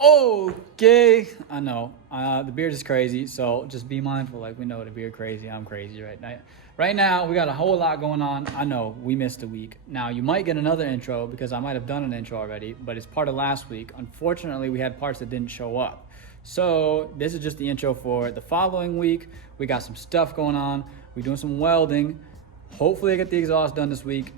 Okay, I know. The beard is crazy, so just be mindful. Like, we know the beard crazy. I'm crazy right now. Right now, we got a whole lot going on. I know we missed a week. Now, you might get another intro because I might have done an intro already, but it's part of last week. Unfortunately, we had parts that didn't show up. So this is just the intro for the following week. We got some stuff going on. We're doing some welding. Hopefully, I get the exhaust done this week.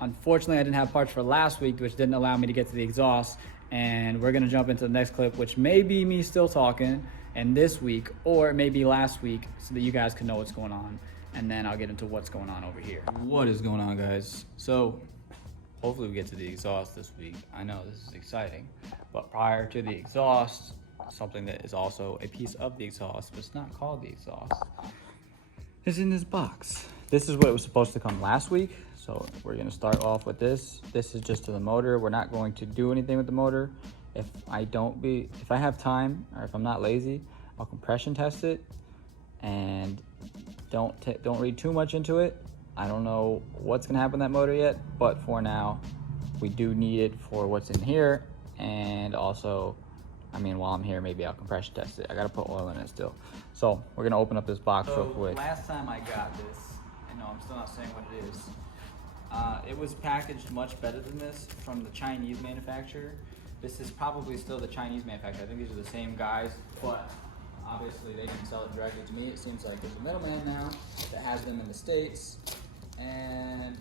Unfortunately, I didn't have parts for last week, which didn't allow me to get to the exhaust. And we're gonna jump into the next clip, which may be me still talking, and this week, or it may be last week, so that you guys can know what's going on. And then I'll get into what's going on over here. What is going on, guys? So, hopefully we get to the exhaust this week. I know this is exciting, but prior to the exhaust, something that is also a piece of the exhaust, but it's not called the exhaust, is in this box. This is what was supposed to come last week. So we're gonna start off with this. This is just to the motor. We're not going to do anything with the motor. If I have time, or if I'm not lazy, I'll compression test it, and don't read too much into it. I don't know what's gonna happen with that motor yet, but for now, we do need it for what's in here. And also, I mean, while I'm here, maybe I'll compression test it. I gotta put oil in it still. So we're gonna open up this box real quick. Last time I got this, I know I'm still not saying what it is. It was packaged much better than this from the Chinese manufacturer. This is probably still the Chinese manufacturer. I think these are the same guys, but obviously they can sell it directly to me. It seems like there's a middleman now that has them in the States, and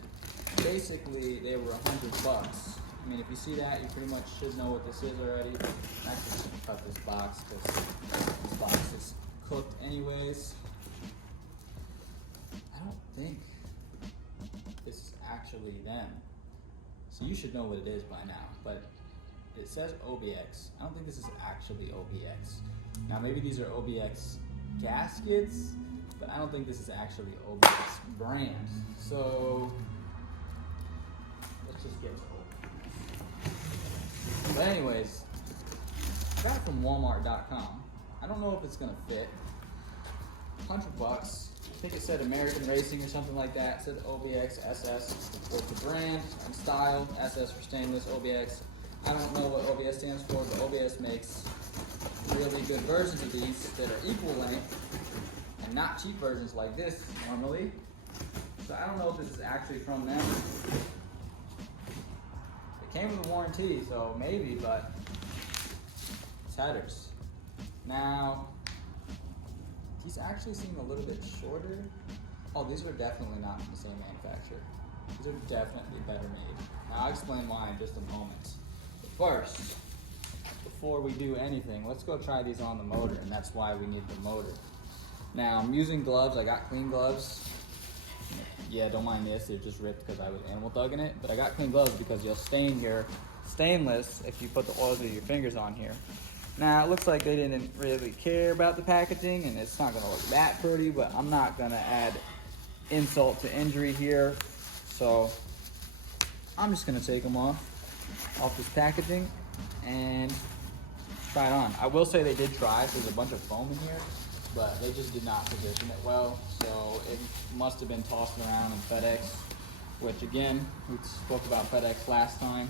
basically they were $100. I mean, if you see that, you pretty much should know what this is already. I'm actually just gonna cut this box because this box is cooked anyways. I don't think this is actually them. So you should know what it is by now, but it says OBX. I don't think this is actually OBX. Now maybe these are OBX gaskets, but I don't think this is actually OBX brand. So let's just get to it. But anyways, I got it from Walmart.com. I don't know if it's gonna fit. $100. I think it said American Racing or something like that. It said OBX SS was the brand and style. SS for stainless, OBX. I don't know what OBS stands for, but OBS makes really good versions of these that are equal length and not cheap versions like this normally. So I don't know if this is actually from them. It came with a warranty, so maybe, but it's headers. Now, these actually seem a little bit shorter. Oh, these are definitely not from the same manufacturer. These are definitely better made. Now, I'll explain why in just a moment. But first, before we do anything, let's go try these on the motor, and that's why we need the motor. Now, I'm using gloves. I got clean gloves. Yeah, don't mind this. It just ripped because I was animal thugging it. But I got clean gloves because you'll stain your stainless if you put the oils of your fingers on here. Now, it looks like they didn't really care about the packaging, and it's not gonna look that pretty, but I'm not gonna add insult to injury here. So I'm just gonna take them off this packaging and try it on. I will say they did try. There's a bunch of foam in here, but they just did not position it well. So it must have been tossed around in FedEx, which again, we spoke about FedEx last time.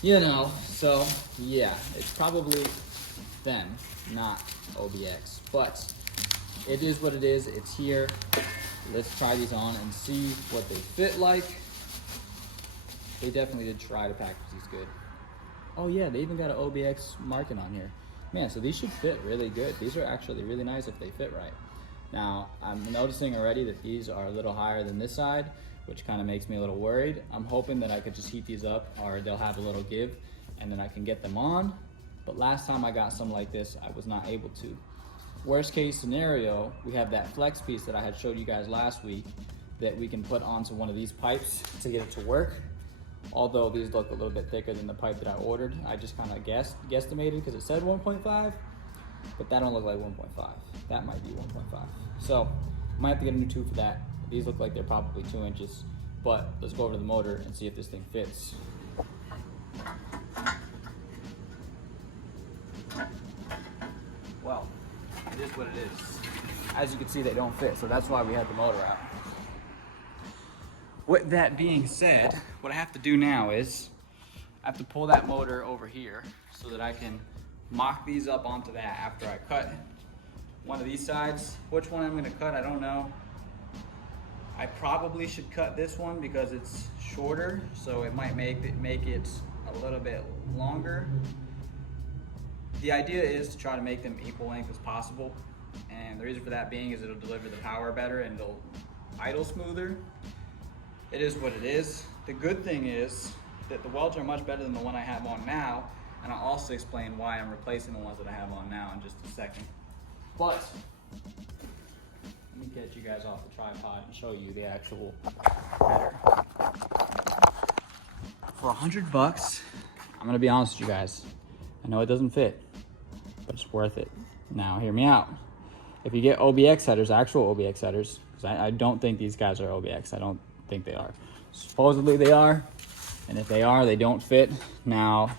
You know, so yeah, it's probably them, not OBX, but it is what it is. It's here. Let's try these on and see what they fit like. They definitely did try to package these good. Oh yeah, they even got an OBX marking on here. Man, so these should fit really good. These are actually really nice if they fit right. Now, I'm noticing already that these are a little higher than this side, which kind of makes me a little worried. I'm hoping that I could just heat these up, or they'll have a little give, and then I can get them on. But last time I got some like this, I was not able to. Worst case scenario, we have that flex piece that I had showed you guys last week that we can put onto one of these pipes to get it to work. Although these look a little bit thicker than the pipe that I ordered. I just kind of guesstimated because it said 1.5, but that don't look like 1.5. That might be 1.5. So might have to get a new tube for that. These look like they're probably 2 inches, but let's go over to the motor and see if this thing fits. Well, it is what it is. As you can see, they don't fit, so that's why we had the motor out. With that being said, what I have to do now is I have to pull that motor over here so that I can mock these up onto that after I cut one of these sides. Which one I'm gonna cut, I don't know. I probably should cut this one because it's shorter, so it might make it a little bit longer. The idea is to try to make them equal length as possible, and the reason for that being is it'll deliver the power better and it'll idle smoother. It is what it is. The good thing is that the welds are much better than the one I have on now, and I'll also explain why I'm replacing the ones that I have on now in just a second. But let me get you guys off the tripod and show you the actual header. For $100, I'm gonna be honest with you guys. I know it doesn't fit, but it's worth it. Now, hear me out. If you get OBX headers, actual OBX headers, because I don't think these guys are OBX. I don't think they are. Supposedly they are, and if they are, they don't fit. Now,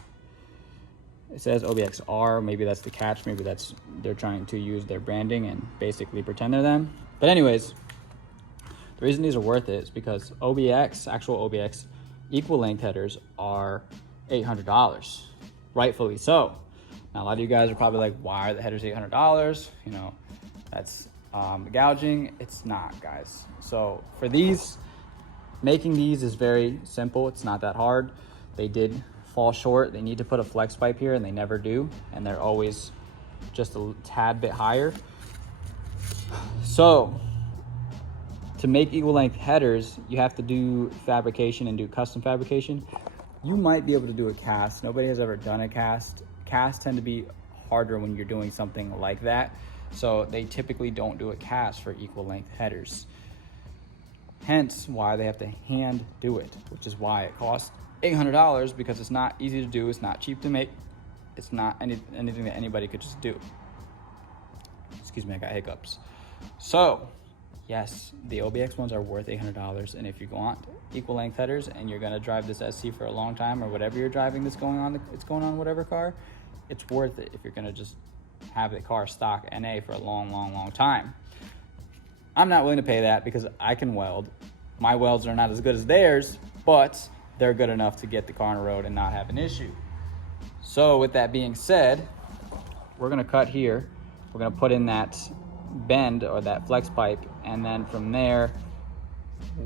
it says OBXR, maybe that's the catch, maybe that's, they're trying to use their branding and basically pretend they're them. But anyways, the reason these are worth it is because OBX, actual OBX, equal length headers are $800, rightfully so. Now, a lot of you guys are probably like, why are the headers $800? You know, that's gouging. It's not, guys. So for these, making these is very simple. It's not that hard. They did fall short. They need to put a flex pipe here, and they never do, and they're always just a tad bit higher. So to make equal length headers, you have to do fabrication and do custom fabrication. You might be able to do a cast. Nobody has ever done a cast. Casts tend to be harder when you're doing something like that, so they typically don't do a cast for equal length headers. Hence why they have to hand do it, which is why it costs $800, because it's not easy to do, it's not cheap to make, it's not anything that anybody could just do. Excuse me, I got hiccups. So yes, the OBX ones are worth $800, and if you want equal length headers and you're gonna drive this SC for a long time, or whatever you're driving that's going on, whatever car, it's worth it if you're gonna just have the car stock NA for a long time. I'm not willing to pay that because I can weld. My welds are not as good as theirs, but they're good enough to get the car on the road and not have an issue. So with that being said, we're gonna cut here. We're gonna put in that bend or that flex pipe, and then from there,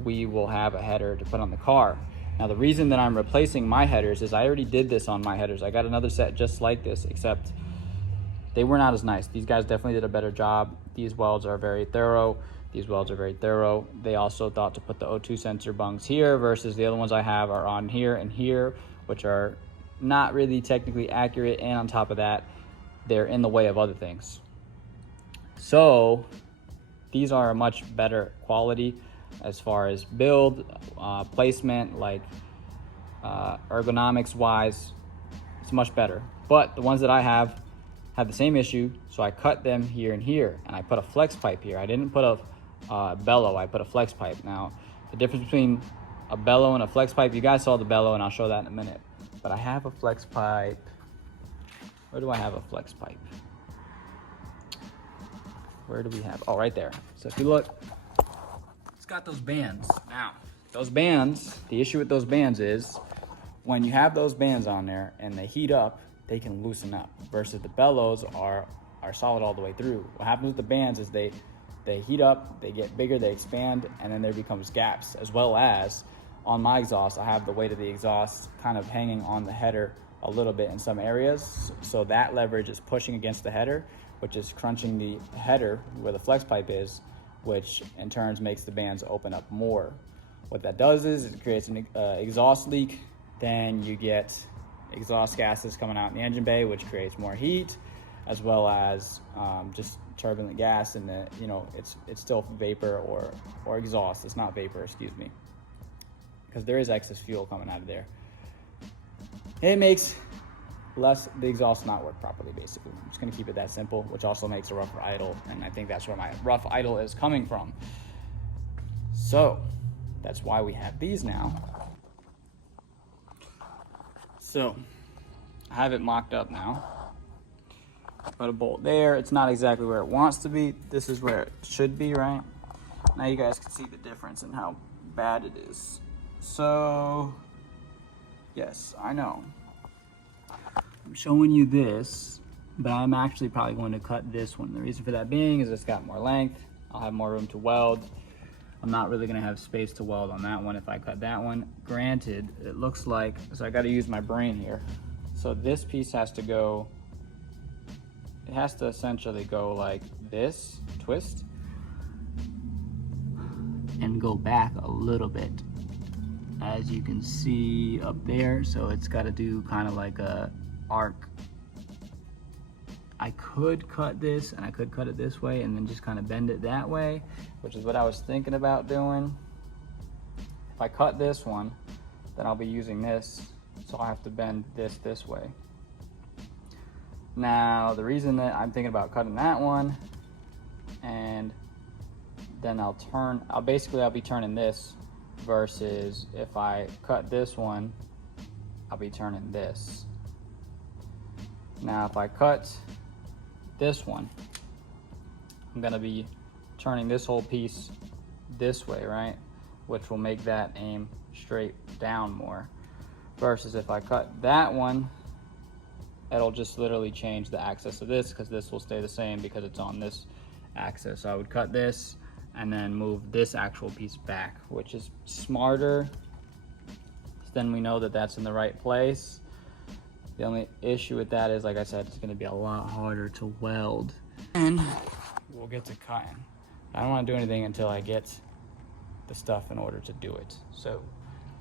we will have a header to put on the car. Now, the reason that I'm replacing my headers is I already did this on my headers. I got another set just like this, except they were not as nice. These guys definitely did a better job. These welds are very thorough. These welds are very thorough. They also thought to put the O2 sensor bungs here versus the other ones I have are on here and here, which are not really technically accurate. And on top of that, they're in the way of other things. So these are a much better quality as far as build, placement, like ergonomics wise, it's much better. But the ones that I have had the same issue, so I cut them here and here, and I put a flex pipe here. I didn't put a bellow, I put a flex pipe. Now, the difference between a bellow and a flex pipe, you guys saw the bellow, and I'll show that in a minute. But I have a flex pipe. Where do I have a flex pipe? Where do we have? Oh, right there. So if you look, it's got those bands. Now, those bands, the issue with those bands is when you have those bands on there and they heat up, they can loosen up, versus the bellows are solid all the way through. What happens with the bands is they heat up, they get bigger, they expand, and then there becomes gaps. As well as on my exhaust, I have the weight of the exhaust kind of hanging on the header a little bit in some areas, so that leverage is pushing against the header, which is crunching the header where the flex pipe is, which in turn makes the bands open up more. What that does is it creates an exhaust leak. Then you get exhaust gases coming out in the engine bay, which creates more heat, as well as just turbulent gas, and it's still vapor or exhaust. It's not vapor, excuse me, because there is excess fuel coming out of there. It makes the exhaust not work properly, basically. I'm just gonna keep it that simple, which also makes a rougher idle, and I think that's where my rough idle is coming from. So that's why we have these now. So I have it mocked up now. Put a bolt there. It's not exactly where it wants to be. This is where it should be, right? Now you guys can see the difference in how bad it is. So yes, I know. I'm showing you this, but I'm actually probably going to cut this one. The reason for that being is it's got more length. I'll have more room to weld. I'm not really gonna have space to weld on that one if I cut that one. Granted, it looks like, so I gotta use my brain here. So this piece has to go, it has to essentially go like this, twist, and go back a little bit, as you can see up there. So it's gotta do kind of like a arc. I could cut this and I could cut it this way and then just kind of bend it that way, which is what I was thinking about doing. If I cut this one, then I'll be using this, so I'll have to bend this way. Now, the reason that I'm thinking about cutting that one, and then I'll be turning this, versus if I cut this one, I'll be turning this. Now, if I cut this one, I'm gonna be turning this whole piece this way, right? Which will make that aim straight down more. Versus if I cut that one, it'll just literally change the axis of this, because this will stay the same because it's on this axis. So I would cut this and then move this actual piece back, which is smarter. Then we know that that's in the right place. The only issue with that is, like I said, it's gonna be a lot harder to weld. And we'll get to cutting. I don't wanna do anything until I get the stuff in order to do it. So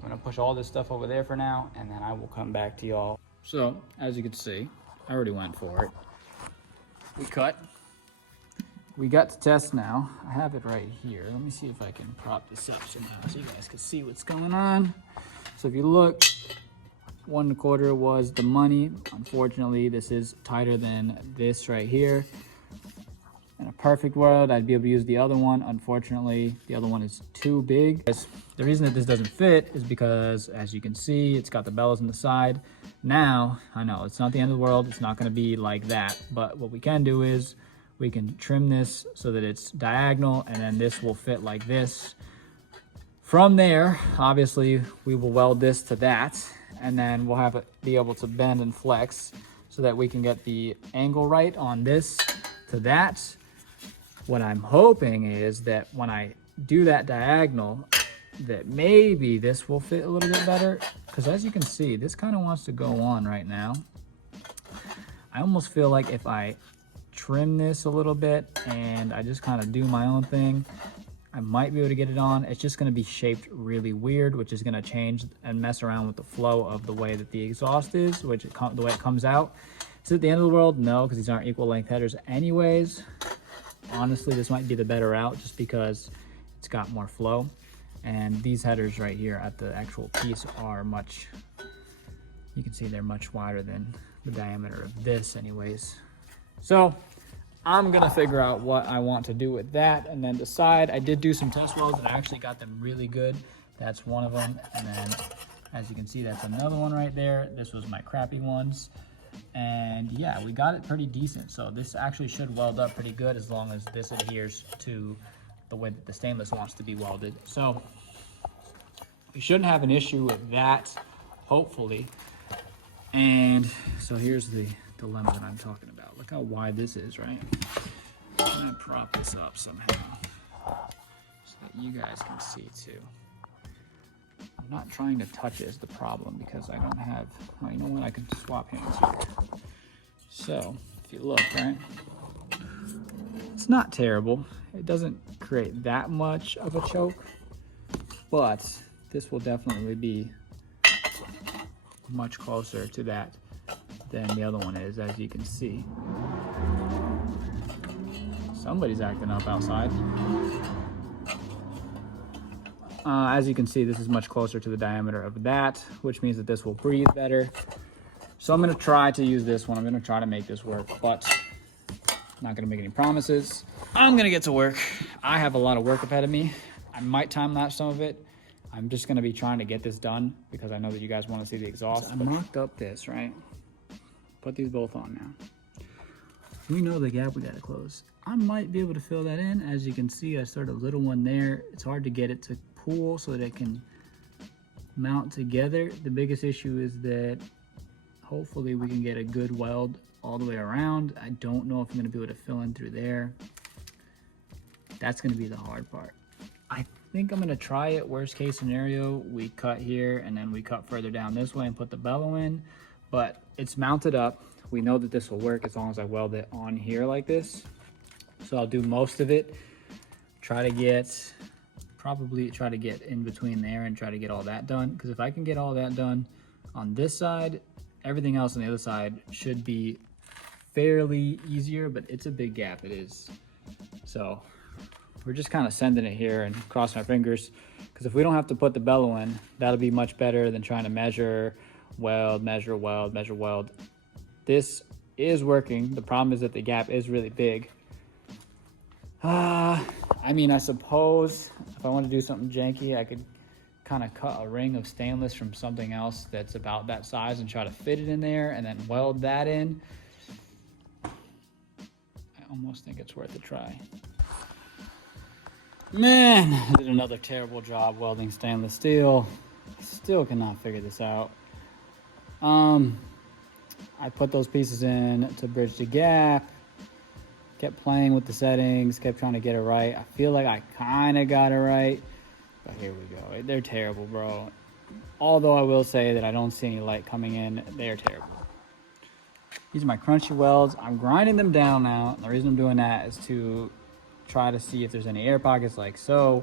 I'm gonna push all this stuff over there for now, and then I will come back to y'all. So, as you can see, I already went for it. We cut. We got to test now. I have it right here. Let me see if I can prop this up somehow so you guys can see what's going on. So if you look, 1 1/4 was the money. Unfortunately, this is tighter than this right here. In a perfect world, I'd be able to use the other one. Unfortunately, the other one is too big. The reason that this doesn't fit is because, as you can see, it's got the bellows on the side. Now, I know it's not the end of the world. It's not gonna be like that. But what we can do is we can trim this so that it's diagonal, and then this will fit like this. From there, obviously, we will weld this to that, and then we'll have it be able to bend and flex so that we can get the angle right on this to that. What I'm hoping is that when I do that diagonal, that maybe this will fit a little bit better, because as you can see, this kind of wants to go on right now. I almost feel like if I trim this a little bit and I just kind of do my own thing, I might be able to get it on. It's just going to be shaped really weird, which is going to change and mess around with the flow of the way that the exhaust is, the way it comes out. Is it the end of the world? No, because these aren't equal length headers anyways. Honestly, this might be the better route just because it's got more flow. And these headers right here at the actual piece are much, you can see they're much wider than the diameter of this anyways. So I'm gonna figure out what I want to do with that and then decide. I did do some test welds and I actually got them really good. That's one of them. And then as you can see, that's another one right there. This was my crappy ones. And yeah, we got it pretty decent. So this actually should weld up pretty good as long as this adheres to the way that the stainless wants to be welded. So we shouldn't have an issue with that, hopefully. And so here's the dilemma that I'm talking about. Look how wide this is, right? I'm gonna prop this up somehow so that you guys can see too. I'm not trying to touch it is the problem because I don't have, oh, you know what? I can swap hands here. So if you look, right? It's not terrible. It doesn't create that much of a choke, but this will definitely be much closer to that than the other one is, as you can see. Somebody's acting up outside. As you can see, this is much closer to the diameter of that, which means that this will breathe better. So I'm gonna try to use this one. I'm gonna try to make this work, but I'm not gonna make any promises. I'm gonna get to work. I have a lot of work ahead of me. I might time lapse some of it. I'm just gonna be trying to get this done because I know that you guys wanna see the exhaust. So I mocked up this, right? Put these both on now. We know the gap we gotta close. I might be able to fill that in. As you can see, I started a little one there. It's hard to get it to pull so that it can mount together. The biggest issue is that hopefully we can get a good weld all the way around. I don't know if I'm gonna be able to fill in through there. That's gonna be the hard part. I think I'm gonna try it. Worst case scenario, we cut here and then we cut further down this way and put the bellow in, but it's mounted up. We know that this will work as long as I weld it on here like this. So I'll do most of it. Probably try to get in between there and try to get all that done. Because if I can get all that done on this side, everything else on the other side should be fairly easier, but it's a big gap, it is. So we're just kind of sending it here and crossing our fingers. Because if we don't have to put the bellow in, that'll be much better than trying to measure, weld, measure, weld, measure, weld. This is working. The problem is that the gap is really big. I mean, I suppose if I want to do something janky, I could kind of cut a ring of stainless from something else that's about that size and try to fit it in there and then weld that in. I almost think it's worth a try. Man, I did another terrible job welding stainless steel. Still cannot figure this out. I put those pieces in to bridge the gap. Kept playing with the settings, kept trying to get it right. I feel like I kind of got it right, but here we go. They're terrible, bro. Although I will say that I don't see any light coming in. They're terrible. These are my crunchy welds. I'm grinding them down now. The reason I'm doing that is to try to see if there's any air pockets like so.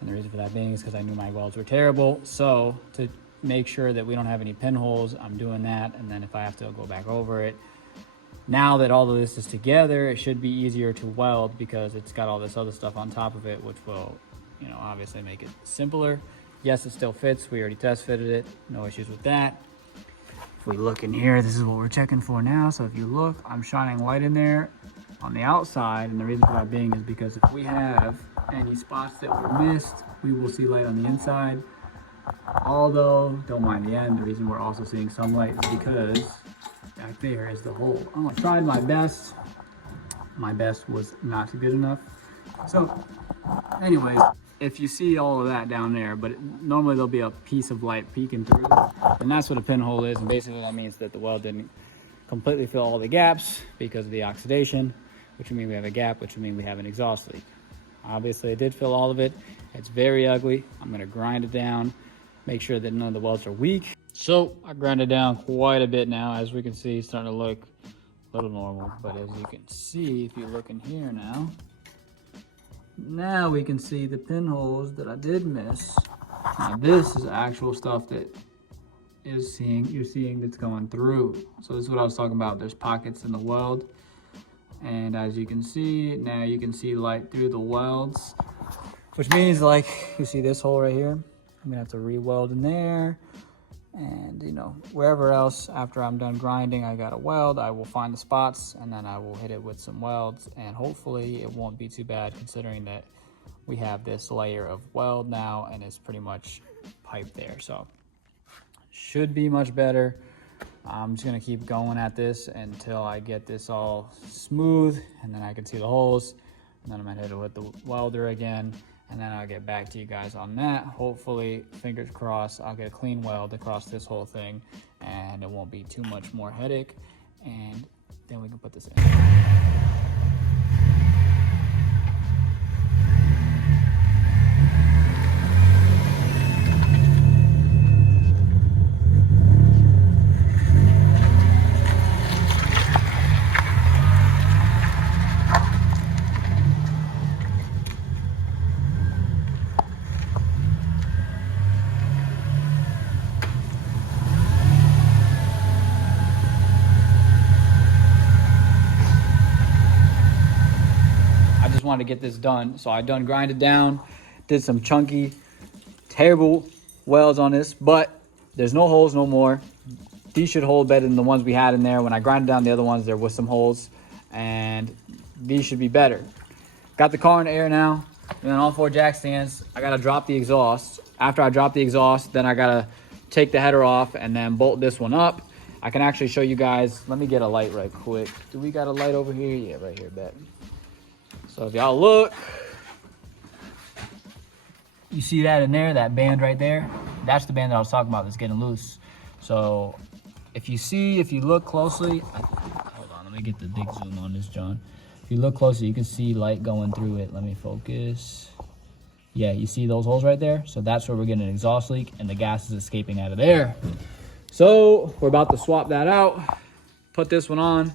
And the reason for that being is because I knew my welds were terrible. So to make sure that we don't have any pinholes, I'm doing that. And then if I have to go back over it, now that all of this is together, it should be easier to weld because it's got all this other stuff on top of it, which will, you know, obviously make it simpler. Yes, it still fits. We already test fitted it. No issues with that. If we look in here, this is what we're checking for now. So if you look, I'm shining light in there on the outside. And the reason for that being is because if we have any spots that were missed, we will see light on the inside. Although, don't mind the end. The reason we're also seeing some light is because back there is the hole. Oh, I tried my best. My best was not good enough. So, anyways, if you see all of that down there, but normally there'll be a piece of light peeking through, and that's what a pinhole is. And basically that means that the weld didn't completely fill all the gaps because of the oxidation, which would mean we have a gap, which would mean we have an exhaust leak. Obviously, it did fill all of it. It's very ugly. I'm gonna grind it down, make sure that none of the welds are weak. So I ground it down quite a bit now. As we can see, it's starting to look a little normal. But as you can see, if you look in here now we can see the pinholes that I did miss. Now this is actual stuff that you're seeing that's going through. So this is what I was talking about. There's pockets in the weld. And as you can see, now you can see light through the welds. Which means, like, you see this hole right here? I'm gonna have to re-weld in there. And, you know, wherever else after I'm done grinding I got a weld, I will find the spots and then I will hit it with some welds, and hopefully it won't be too bad considering that we have this layer of weld now and it's pretty much piped there. So should be much better. I'm just gonna keep going at this until I get this all smooth and then I can see the holes, and then I'm gonna hit it with the welder again. And then I'll get back to you guys on that. Hopefully, fingers crossed, I'll get a clean weld across this whole thing and it won't be too much more headache. And then we can put this in. Wanted to get this done, so I done grinded down, did some chunky terrible welds on this, but there's no holes no more. These should hold better than the ones we had in there. When I grinded down the other ones, there was some holes, and these should be better. Got the car in the air now, and then all 4 jack stands. I gotta drop the exhaust. After I drop the exhaust, then I gotta take the header off and then bolt this one up. I can actually show you guys. Let me get a light right quick. Do we got a light over here? Yeah, right here, bet. So if y'all look, you see that in there, that band right there? That's the band that I was talking about that's getting loose. So if you look closely, hold on, let me get the big zoom on this, John. If you look closely, you can see light going through it. Let me focus. Yeah, you see those holes right there? So that's where we're getting an exhaust leak, and the gas is escaping out of there. So we're about to swap that out, put this one on.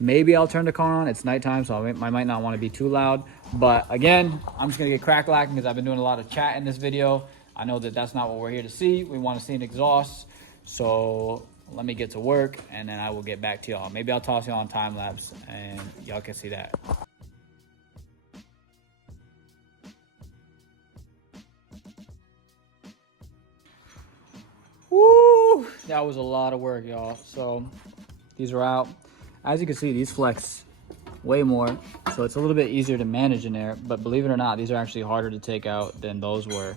Maybe I'll turn the car on. It's nighttime, so I might not want to be too loud. But again, I'm just gonna get crack-lacking because I've been doing a lot of chat in this video. I know that that's not what we're here to see. We want to see an exhaust. So let me get to work, and then I will get back to y'all. Maybe I'll toss y'all on time lapse, and y'all can see that. Woo! That was a lot of work, y'all. So these are out. As you can see, these flex way more, so it's a little bit easier to manage in there. But believe it or not, these are actually harder to take out than those were.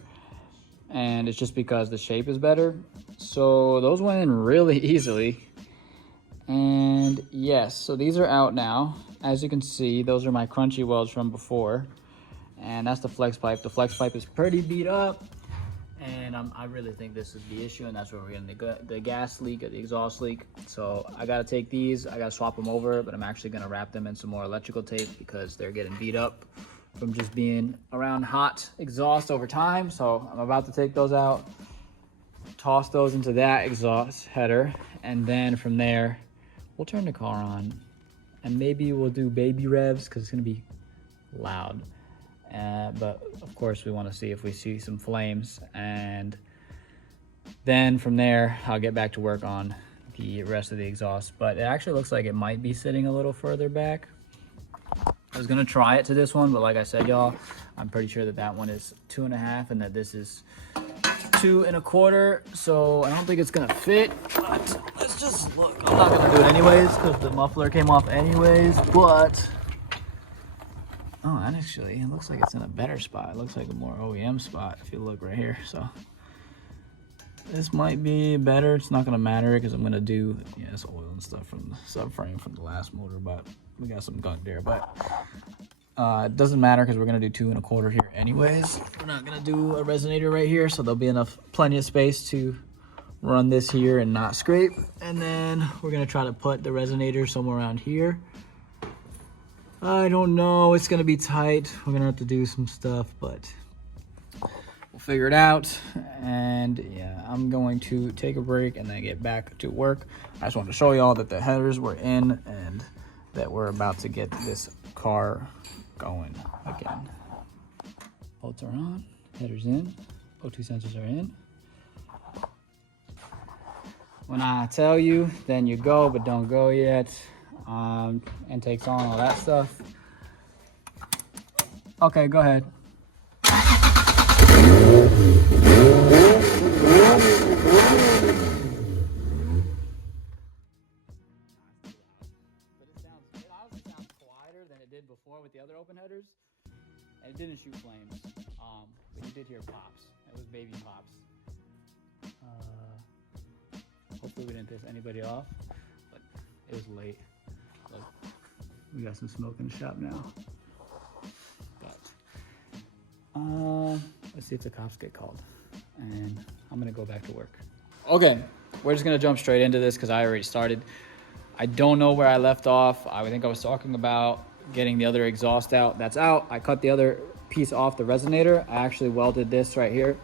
And it's just because the shape is better. So those went in really easily. And yes, so these are out now. As you can see, those are my crunchy welds from before. And that's the flex pipe. The flex pipe is pretty beat up. And I really think this is the issue, and that's where we're getting the gas leak or the exhaust leak. So I gotta take these, I gotta swap them over, but I'm actually gonna wrap them in some more electrical tape because they're getting beat up from just being around hot exhaust over time. So I'm about to take those out, toss those into that exhaust header, and then from there, we'll turn the car on, and maybe we'll do baby revs because it's gonna be loud. But of course we want to see if we see some flames, and then from there I'll get back to work on the rest of the exhaust. But it actually looks like it might be sitting a little further back. I was gonna try it to this one, but like I said, y'all, I'm pretty sure that one is 2.5 and that this is 2 1/4, so I don't think it's gonna fit. But let's just look. I'm not gonna do it anyways because the muffler came off anyways. But oh, that actually, it looks like it's in a better spot. It looks like a more OEM spot if you look right here. So this might be better. It's not gonna matter because I'm gonna do, yeah, it's oil and stuff from the subframe from the last motor, but we got some gunk there. But it doesn't matter because we're gonna do 2 1/4 here anyways. We're not gonna do a resonator right here, so there'll be plenty of space to run this here and not scrape. And then we're gonna try to put the resonator somewhere around here. I don't know, it's gonna be tight. We're gonna have to do some stuff, but we'll figure it out. And yeah, I'm going to take a break and then get back to work. I just wanted to show y'all that the headers were in and that we're about to get this car going again. Bolts are on, headers in, O2 sensors are in. When I tell you, then you go, but don't go yet. Intakes on, all that stuff. Okay, go ahead. It honestly sounds quieter than it did before with the other open headers, and it didn't shoot flames. But you did hear pops. It was baby pops. Hopefully we didn't piss anybody off, but it was late. So we got some smoke in the shop now. But let's see if the cops get called, and I'm gonna go back to work. Okay, we're just gonna jump straight into this because I already started. I don't know where I left off. I think I was talking about getting the other exhaust out. That's out. I cut the other piece off the resonator. I actually welded this right here.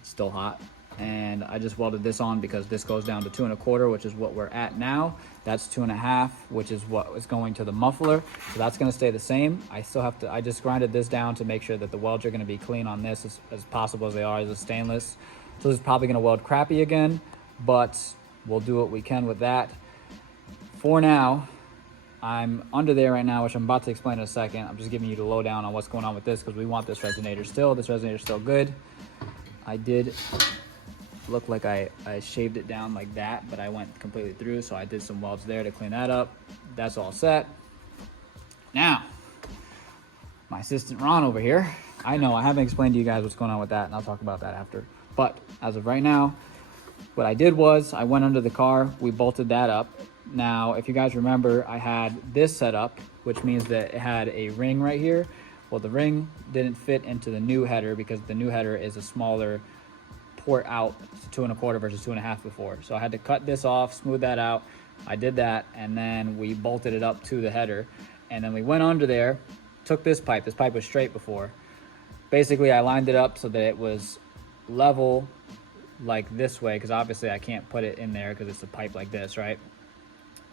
It's still hot. And I just welded this on because this goes down to 2 1/4, which is what we're at now. That's 2 1/2, which is what is going to the muffler. So that's gonna stay the same. I just grinded this down to make sure that the welds are gonna be clean on this as possible as they are as a stainless. So this is probably gonna weld crappy again, but we'll do what we can with that. For now, I'm under there right now, which I'm about to explain in a second. I'm just giving you the lowdown on what's going on with this because we want this resonator still. This resonator is still good. I did look like I shaved it down like that, but I went completely through, so I did some welds there to clean that up. That's all set. Now, my assistant Ron over here, I know I haven't explained to you guys what's going on with that, and I'll talk about that after. But as of right now, what I did was I went under the car, we bolted that up. Now, if you guys remember, I had this set up, which means that it had a ring right here. Well, the ring didn't fit into the new header because the new header is a smaller port out to 2 1/4 versus 2 1/2 before. So I had to cut this off, smooth that out. I did that, and then we bolted it up to the header. And then we went under there, took this pipe. This pipe was straight before. Basically, I lined it up so that it was level like this way, because obviously I can't put it in there because it's a pipe like this, right?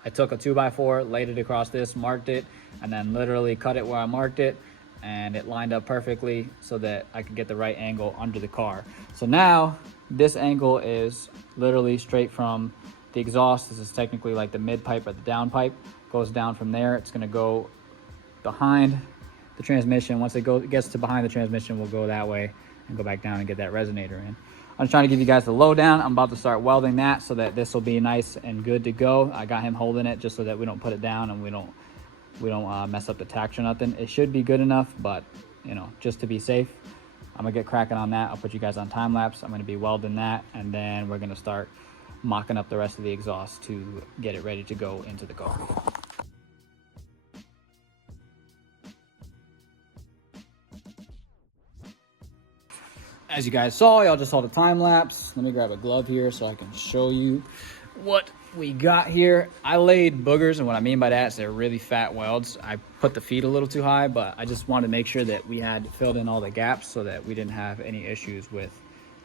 I took a 2x4, laid it across this, marked it, and then literally cut it where I marked it, and it lined up perfectly so that I could get the right angle under the car. So now this angle is literally straight from the exhaust. This is technically like the mid pipe or the down pipe. Goes down from there. It's gonna go behind the transmission. Once it gets to behind the transmission, we'll go that way and go back down and get that resonator in. I'm just trying to give you guys the lowdown. I'm about to start welding that so that this will be nice and good to go. I got him holding it just so that we don't put it down and we don't mess up the tacks or nothing. It should be good enough, but you know, just to be safe, I'm gonna get cracking on that. I'll put you guys on time lapse. I'm gonna be welding that, and then we're gonna start mocking up the rest of the exhaust to get it ready to go into the car. As you guys saw, y'all just saw the time lapse. Let me grab a glove here so I can show you what we got here. I laid boogers, and what I mean by that is they're really fat welds. I put the feet a little too high, but I just wanted to make sure that we had filled in all the gaps so that we didn't have any issues with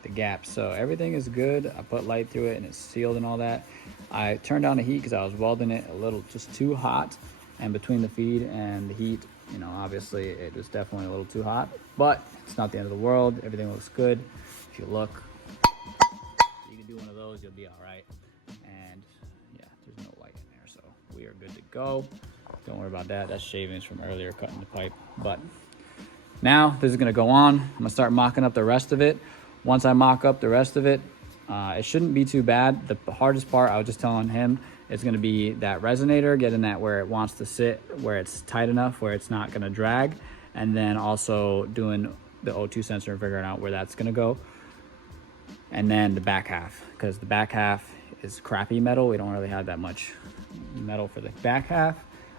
the gaps. So everything is good. I put light through it and it's sealed and all that. I turned down the heat because I was welding it a little just too hot, and between the feed and the heat, you know, obviously it was definitely a little too hot, but it's not the end of the world. Everything looks good. If you look, you can do one of those, you'll be all right. And yeah, there's no light in there, so we are good to go. Don't worry about that. That's shavings from earlier cutting the pipe. But now this is gonna go on. I'm gonna start mocking up the rest of it. Once I mock up the rest of it, it shouldn't be too bad. The hardest part, I was just telling him, is going to be that resonator, getting that where it wants to sit, where it's tight enough, where it's not going to drag, and then also doing the O2 sensor and figuring out where that's going to go. And then the back half, because the back half is crappy metal. We don't really have that much metal for the back half.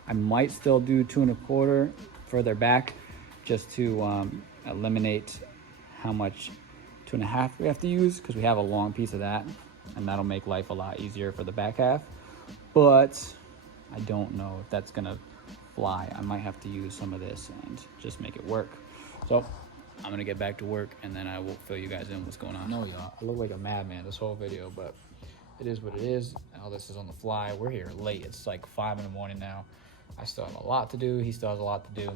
I might still do 2 1/4 further back just to eliminate how much 2 1/2 we have to use, because we have a long piece of that, and that'll make life a lot easier for the back half. But I don't know if that's gonna fly. I might have to use some of this and just make it work. So I'm gonna get back to work, and then I will fill you guys in what's going on. No, y'all, I look like a madman this whole video, but it is what it is. All this is on the fly. We're here late. It's like 5 in the morning now. I still have a lot to do. He still has a lot to do.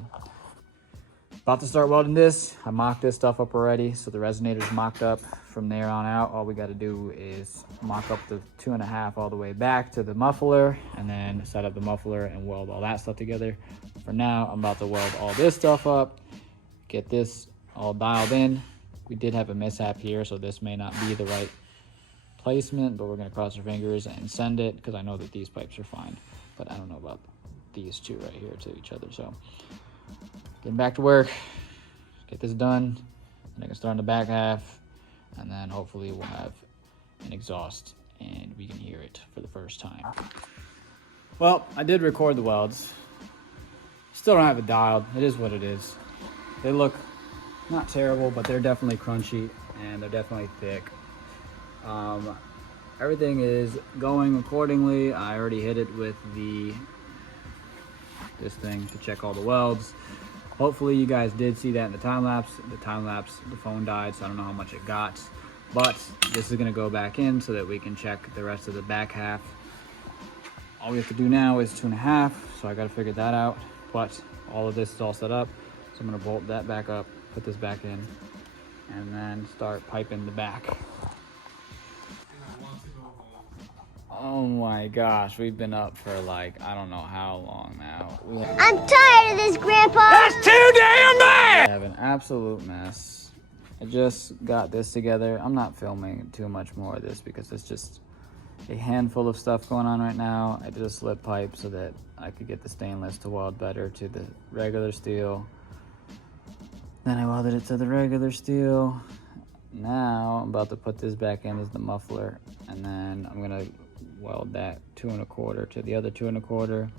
About to start welding this. I mocked this stuff up already, so the resonator's mocked up. From there on out, all we got to do is mock up the 2 1/2 all the way back to the muffler, and then set up the muffler and weld all that stuff together. For now, I'm about to weld all this stuff up, get this all dialed in. We did have a mishap here, so this may not be the right placement, but we're going to cross our fingers and send it, because I know that these pipes are fine, but I don't know about these two right here to each other. So getting back to work, get this done, and I can start in the back half, and then hopefully we'll have an exhaust and we can hear it for the first time. Well, I did record the welds. Still don't have it dialed. It is what it is. They look not terrible, but they're definitely crunchy and they're definitely thick. Everything is going accordingly. I already hit it with this thing to check all the welds. Hopefully you guys did see that in the time lapse. The phone died, so I don't know how much it got. But this is gonna go back in so that we can check the rest of the back half. All we have to do now is 2 1/2, so I gotta figure that out. But all of this is all set up, so I'm gonna bolt that back up, put this back in, and then start piping the back. Oh my gosh, we've been up for like, I don't know how long now. I'm tired of this, Grandpa. That's too damn bad! I have an absolute mess. I just got this together. I'm not filming too much more of this because it's just a handful of stuff going on right now. I did a slip pipe so that I could get the stainless to weld better to the regular steel. Then I welded it to the regular steel. Now I'm about to put this back in as the muffler, and then I'm gonna weld that 2 1/4 to the other 2 1/4.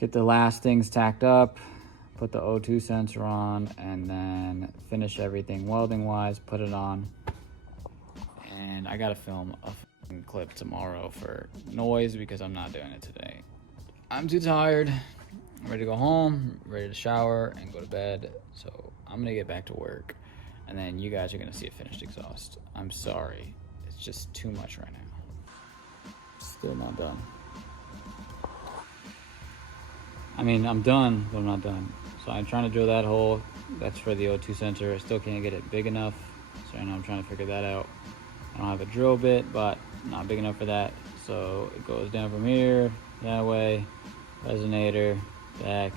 Get the last things tacked up, put the O2 sensor on, and then finish everything welding wise, put it on. And I gotta film a fucking clip tomorrow for noise because I'm not doing it today. I'm too tired. I'm ready to go home, ready to shower and go to bed. So I'm gonna get back to work, and then you guys are gonna see a finished exhaust. I'm sorry, it's just too much right now. Still not done. I mean, I'm done, but I'm not done. So I'm trying to drill that hole. That's for the O2 sensor. I still can't get it big enough. So right now I'm trying to figure that out. I don't have a drill bit, but not big enough for that. So it goes down from here, that way, resonator, back,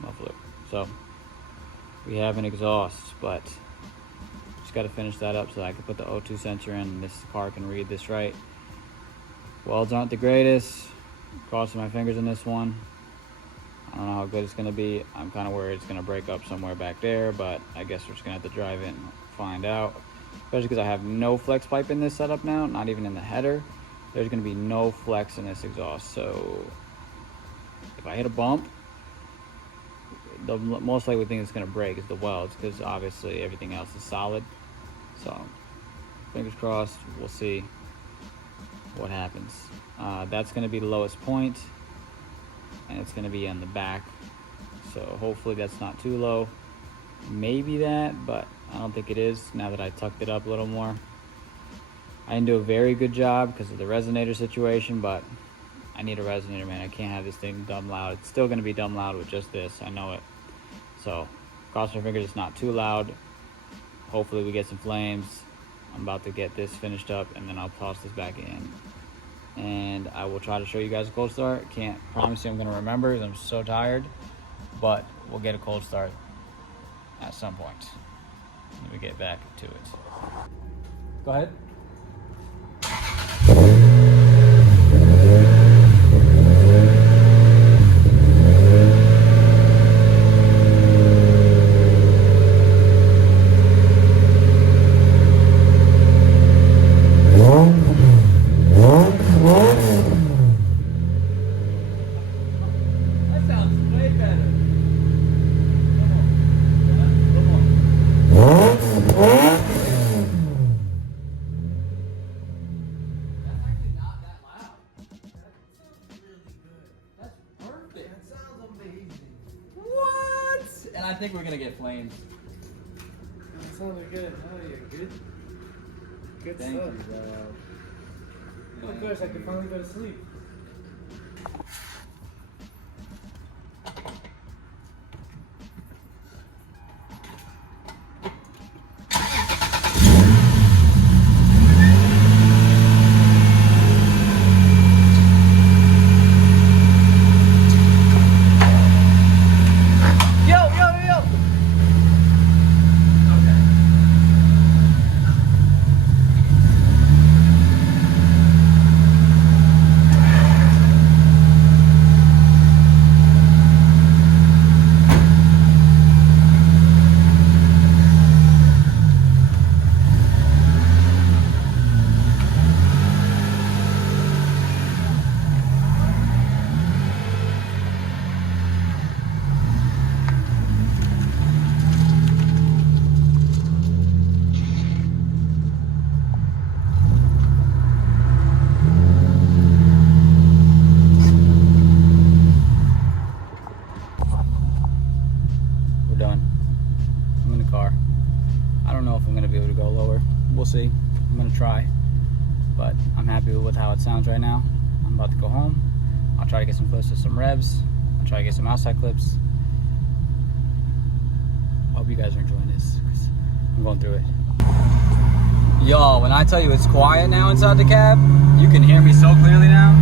muffler. So we have an exhaust, but just got to finish that up so that I can put the O2 sensor in and this car can read this right. Welds aren't the greatest. Crossing my fingers in this one. I don't know how good it's going to be. I'm kind of worried it's going to break up somewhere back there, but I guess we're just going to have to drive in and find out. Especially because I have no flex pipe in this setup now, not even in the header. There's going to be no flex in this exhaust, so if I hit a bump, the most likely thing that's going to break is the welds, because obviously everything else is solid. So fingers crossed, we'll see what happens. That's going to be the lowest point, and it's going to be on the back, so hopefully that's not too low. Maybe that, but I don't think it is now that I tucked it up a little more. I didn't do a very good job because of the resonator situation, but I need a resonator, man. I can't have this thing dumb loud. It's still going to be dumb loud with just this, I know it. So cross my fingers it's not too loud. Hopefully we get some flames. I'm about to get this finished up, and then I'll toss this back in, and I will try to show you guys a cold start. Can't promise you I'm going to remember because I'm so tired, but we'll get a cold start at some point. Let me get back to it. Go ahead. I think we're gonna get flames. That sounded good. Oh, yeah, good. Good Thank stuff. you, bro. Oh gosh, I can finally go to sleep. We'll see. I'm gonna try, but I'm happy with how it sounds right now. I'm about to go home. I'll try to get some clips of some revs. I'll try to get some outside clips. I hope you guys are enjoying this, because I'm going through it. Y'all, when I tell you it's quiet now inside the cab, you can hear me so clearly now.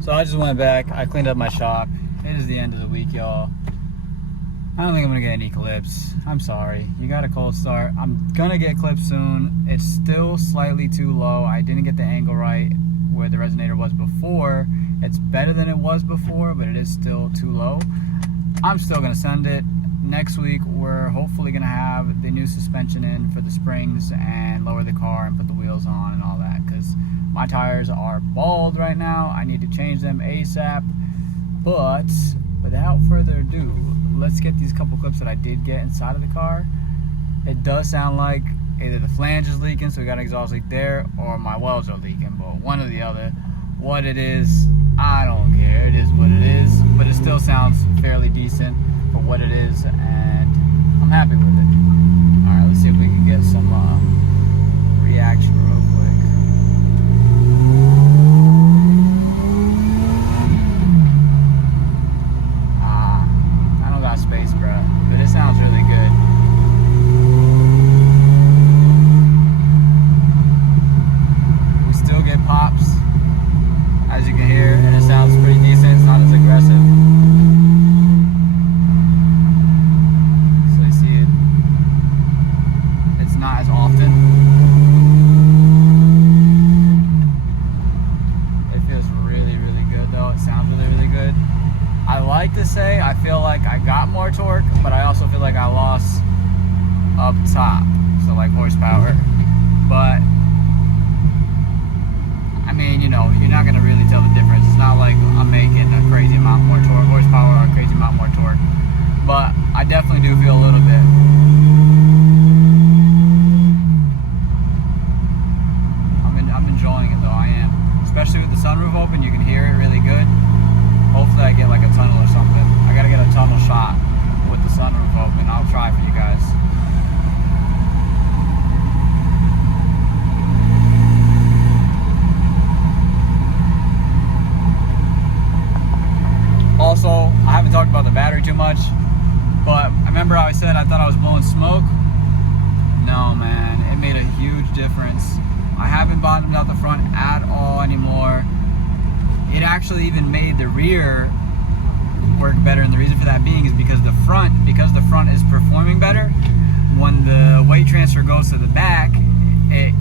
So I just went back, I cleaned up my shop. It is the end of the week, y'all. I don't think I'm gonna get any clips. I'm sorry, you got a cold start. I'm gonna get clips soon. It's still slightly too low. I didn't get the angle right where the resonator was before, It's better than it was before, but it is still too low. I'm still gonna send it. Next week, we're hopefully gonna have the new suspension in for the springs and lower the car and put the wheels on and all that, because my tires are bald right now. I need to change them ASAP. But without further ado, let's get these couple clips that I did get inside of the car. It does sound like either the flange is leaking, so we got an exhaust leak there, or my welds are leaking, but one or the other. What it is, I don't care. It is what it is, but it still sounds fairly decent for what it is, and I'm happy with it. Alright, let's see if we can get some reaction real quick. I don't got space, bro, but it sounds really good. We still get pops, as you can hear, and it sounds pretty decent. It's not as aggressive. So you see it. It's not as often. It feels really, really good though. It sounds really, really good. I like to say I feel like I got more torque, but I also feel like I lost up top. So like horsepower. But I mean, you know, you're not going to really tell the difference. It's not like I'm making a crazy amount more torque, horsepower, or a crazy amount more torque. But I definitely do feel a little bit. I'm enjoying it though, I am. Especially with the sunroof open, you can hear it really good. Hopefully I get like a tunnel or something. I got to get a tunnel shot with the sunroof open. I'll try for you guys. Also, I haven't talked about the battery too much, but I remember how I said I thought I was blowing smoke. No, man, it made a huge difference. I haven't bottomed out the front at all anymore. It actually even made the rear work better, and the reason for that being is because the front is performing better. When the weight transfer goes to the back, it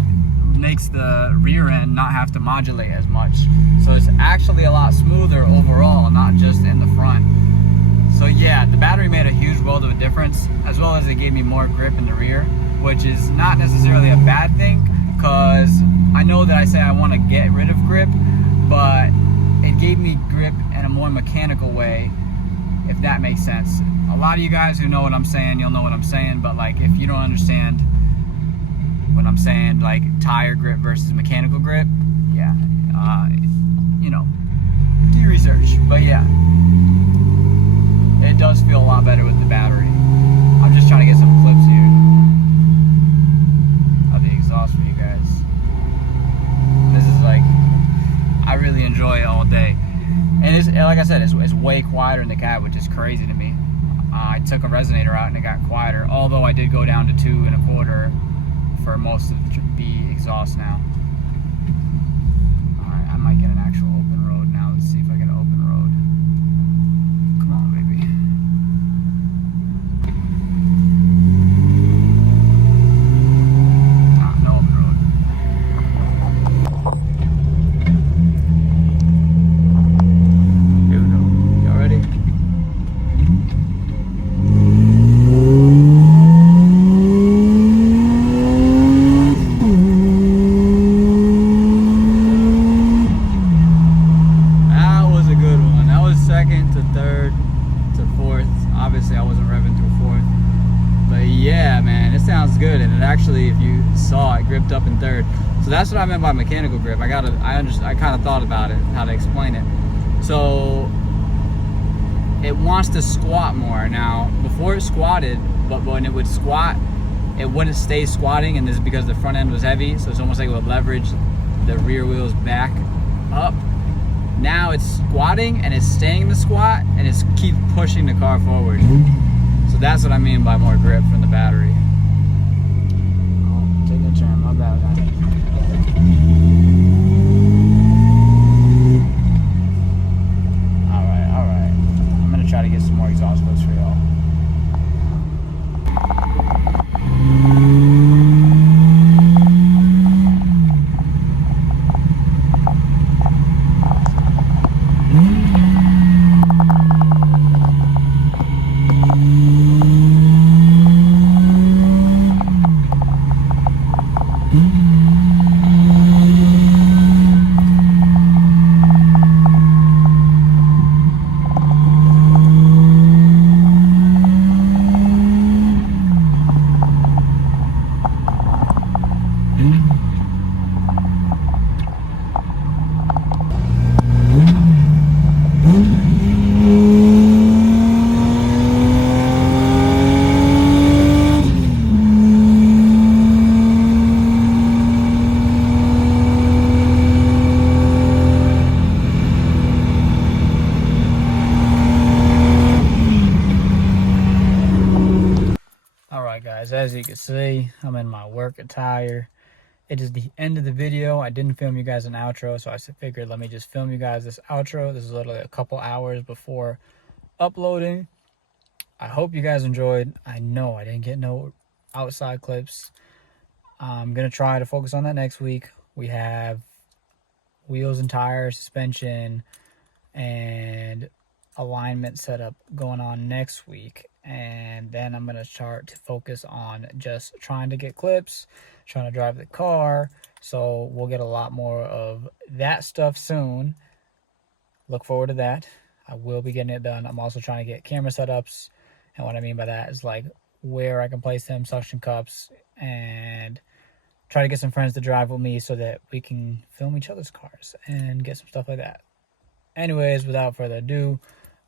makes the rear end not have to modulate as much. So it's actually a lot smoother overall, not just in the front. So yeah, the battery made a huge world of a difference, as well as it gave me more grip in the rear, which is not necessarily a bad thing, because I know that I say I want to get rid of grip, but it gave me grip in a more mechanical way, if that makes sense. A lot of you guys who know what I'm saying, you'll know what I'm saying, but like if you don't understand what I'm saying, like tire grip versus mechanical grip, yeah, you know, do your research. But yeah, it does feel a lot better with the battery. I'm just trying to get some clips here of the exhaust for you guys. This is like, I really enjoy it all day. And it's, like I said, it's way quieter in the cab, which is crazy to me. I took a resonator out and it got quieter, although I did go down to 2 1/4 for most of the exhaust now. Alright, I might get an actual open road now. Let's see if I get an open road. Come on, baby. No open road. Here we go. Y'all ready? Second to third to fourth. Obviously I wasn't revving through fourth, but yeah, man, it sounds good. And it actually, if you saw, it gripped up in third. So that's what I meant by mechanical grip. I kind of thought about it, how to explain it. So it wants to squat more. Now before it squatted, but when it would squat, it wouldn't stay squatting, and this is because the front end was heavy, so it's almost like it would leverage the rear wheels back up. Now it's squatting and it's staying in the squat and it's keep pushing the car forward. So that's what I mean by more grip from the battery. Oh, taking a turn, my bad. Alright. I'm gonna try to get some more exhaust clips for y'all. guys, as you can see, I'm in my work attire. It is the end of the video. I didn't film you guys an outro, so I figured let me just film you guys this outro. This is literally a couple hours before uploading. I hope you guys enjoyed. I know I didn't get no outside clips. I'm going to try to focus on that next week. We have wheels and tires, suspension, and alignment setup going on next week. And then I'm going to start to focus on just trying to get clips, trying to drive the car. So we'll get a lot more of that stuff soon. Look forward to that. I will be getting it done. I'm also trying to get camera setups. And what I mean by that is like where I can place them, suction cups, and try to get some friends to drive with me so that we can film each other's cars and get some stuff like that. Anyways, without further ado,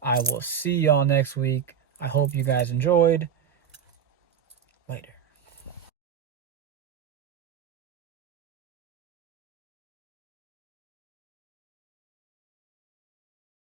I will see y'all next week. I hope you guys enjoyed. Later.